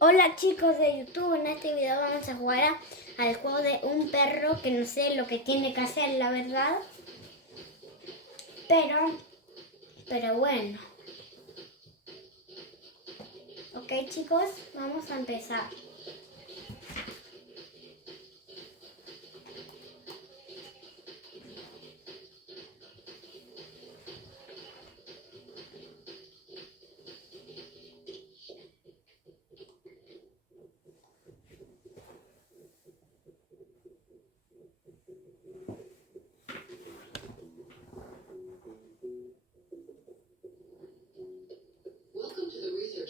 Hola chicos de YouTube, en este video vamos a jugar al juego de un perro que no sé lo que tiene que hacer, la verdad. Pero bueno. Ok chicos, vamos a empezar.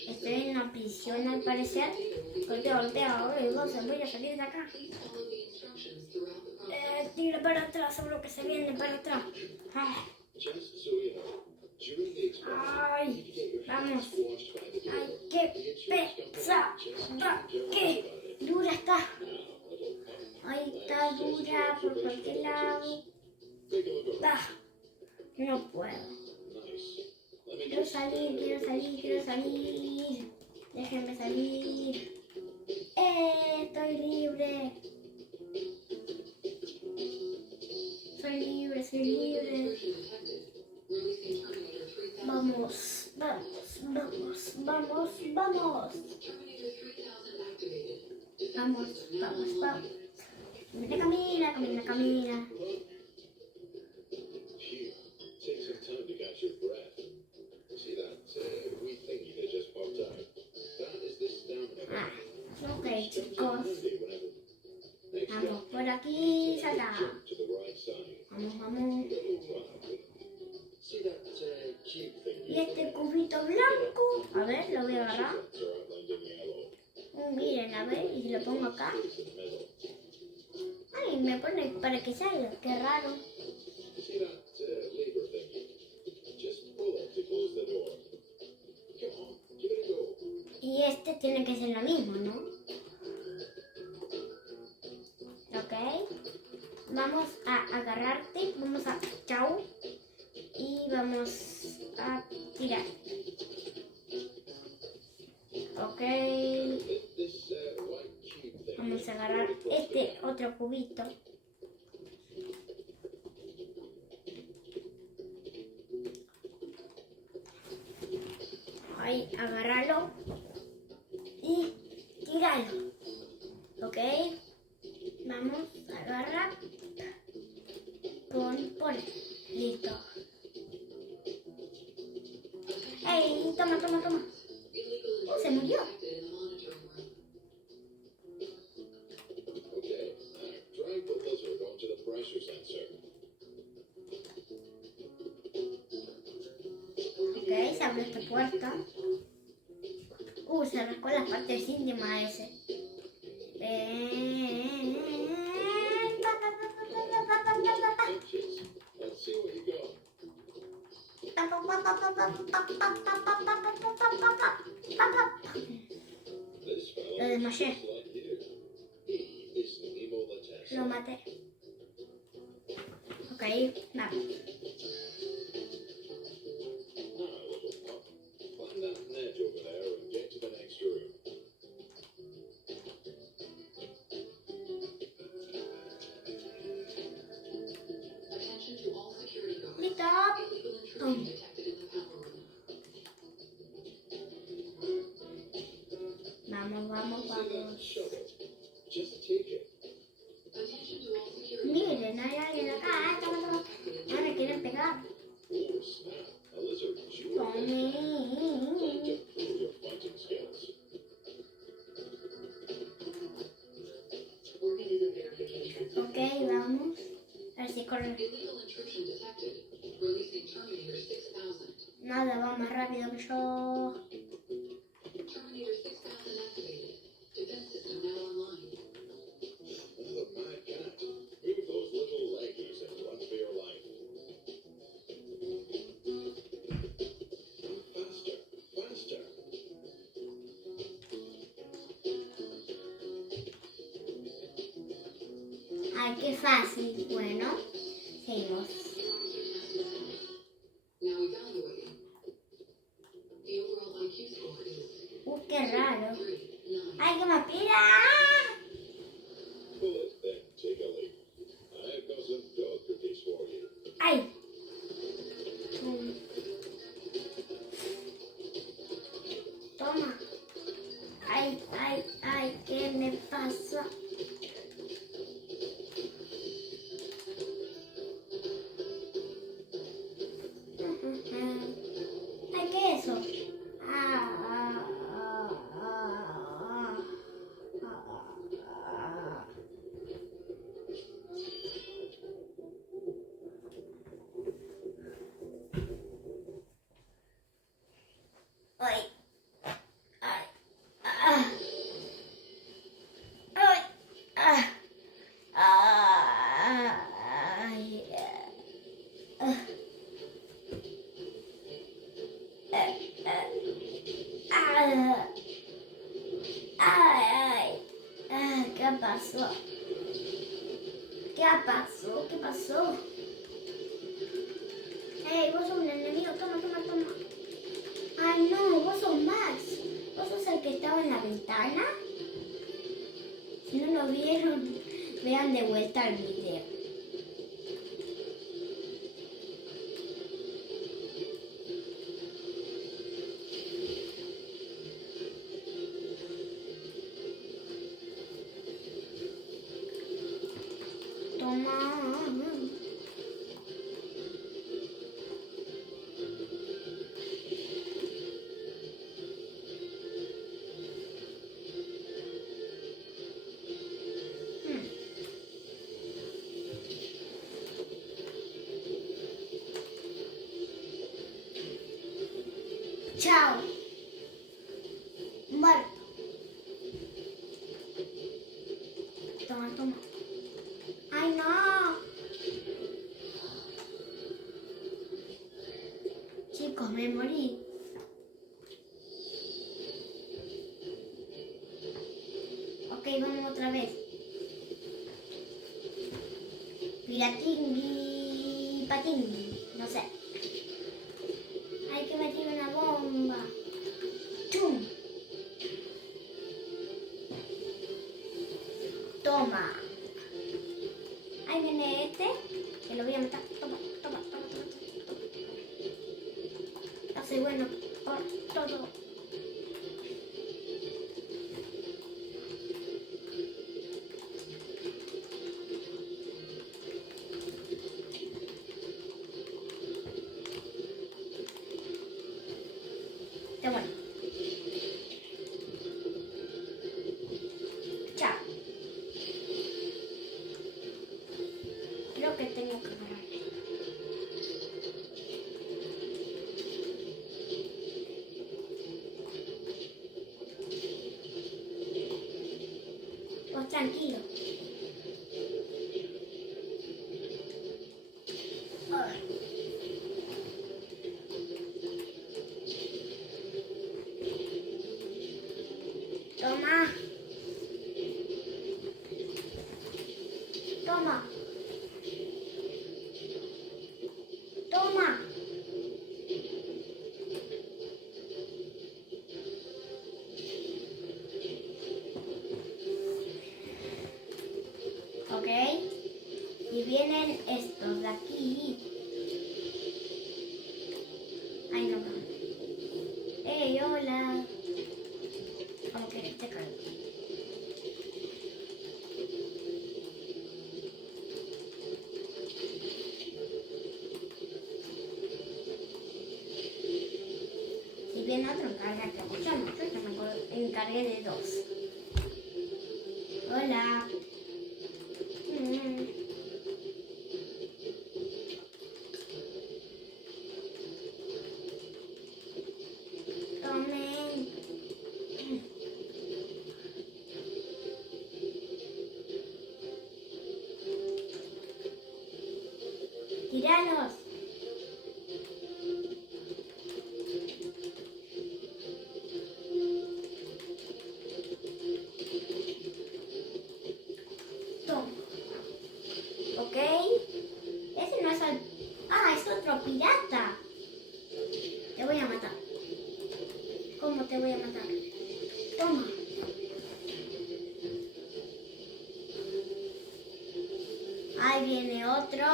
Estoy en una prisión al parecer. Voltea, voy a salir de acá. Tira para atrás, seguro que se viene para atrás. Ay, vamos. Ay, qué pesada, qué dura está. Ay, está dura por cualquier lado. No puedo. Quiero salir. Déjenme salir. Estoy libre. Soy libre. Vamos. Camina. Take some time to catch your breath. See that wee thingy that just popped out? That is the stamina. Ok, chicos. Vamos por aquí, salta. Vamos. Y este cubito blanco, a ver, lo voy a agarrar. Miren, a ver, y si lo pongo acá. Ay, me pone para que salga, qué raro. Y este tiene que ser lo mismo, ¿no? Ok. Vamos a agarrarte, vamos a chau. Y vamos a tirar. Ok. Vamos a agarrar este otro cubito. Ahí, agárralo. Y tíralo. Ok. Vamos a agarrar. Pon. Listo. ¡Ey! Toma. Se murió. Ok, se abrió esta puerta. Se rascó las partes íntimas ese. Lo desmayé. Lo maté. Ok, vamos. Listo. Vamos. Miren, hay alguien acá. Toma. Ya me quieren pegar. Ok, vamos. A ver si corre. Nada, va más rápido que yo. Ay, qué fácil. Bueno, seguimos. Qué raro. Toma, pira. Pull it then, take a leap. I've got some dog cookies for you. Ay. Mm. Toma. Ay, ay, ay, ¿qué me pasa? Ay, ¿qué es eso? Ay, ay, ay, ay, ¿qué pasó? ¿Qué pasó? ¿Qué pasó? Hey, vos sos un enemigo, toma, toma, toma. Ay, no, vos sos Max. ¿Vos sos el que estaba en la ventana? Si no lo vieron, vean de vuelta el video. Toma. Chao. Muerto. Toma, toma. Ay, no. Chicos, me morí. Ok, vamos otra vez. Piratingui, patingui, no sé. Hay que meter una bomba. ¡Tum! Toma. Ahí viene este, que lo voy a matar. Toma, toma, toma, toma, toma. Yo soy bueno por todo. Está bueno. Chao. Creo que tengo que parar. Vos tranquilo. Ay. Toma. Toma. Toma. Ok. Y vienen estos de aquí. Ay, no. Hey, hola. Como que este cargo. Si viene otro, encárgate mucho, mucho, que me encargué de dos. Hola. Tomen. Tiranos. Toma. Ok. Ese no es el... Ah, es otro pirata. Te voy a matar. ¿Cómo te voy a matar? Toma. viene otro.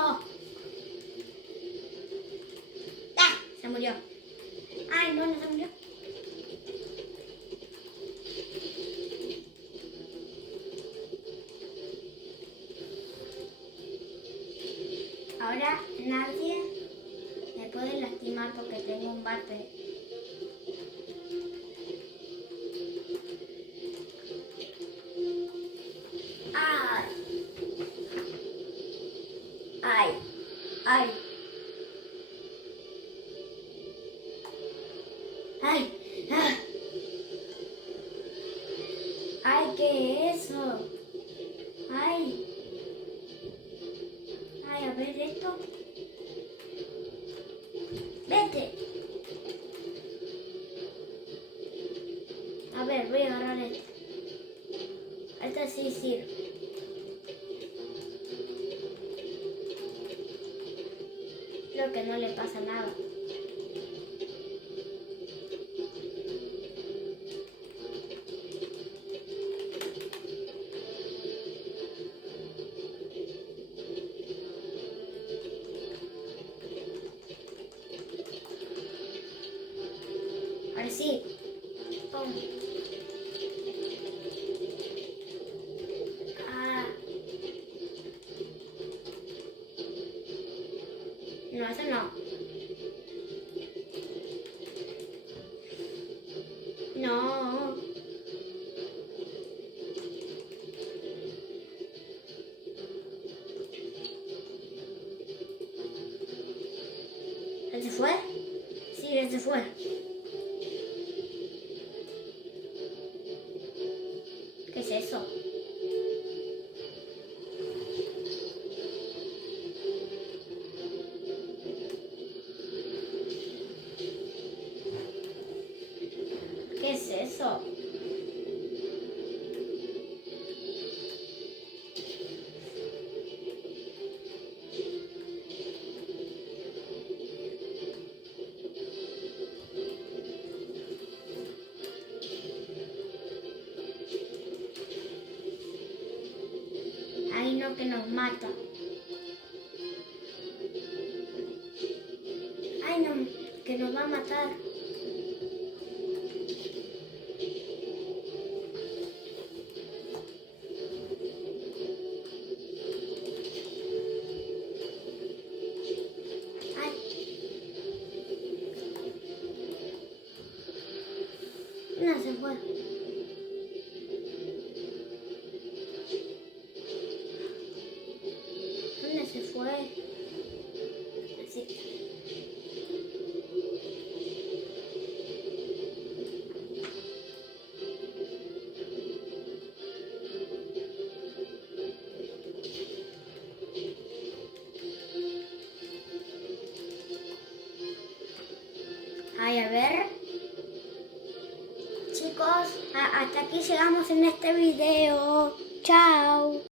¡Ah! Se murió. Ay, no, no se murió. Ahora nadie me puede lastimar porque tengo un bate. ¡Ay! ¡Ay! ¡Ay! ¡Ay! ¡Ah! ¡Ay! ¿Qué es eso? ¡Ay! ¡Ay! A ver esto. ¡Vete! A ver, voy a agarrar este. Este sí sirve. Creo que no le pasa nada. Ahora sí. Pum. Ah. No, eso no. No. ¿Él se fue? Sí, él se fue. ¿Qué es eso? ¿Qué es eso? Ay, no, que nos mata. Ay, no, que nos va a matar. Ay. No, se fue. ¿Dónde se fue? Así. Ay, a ver. Chicos, hasta aquí llegamos en este video. Chao.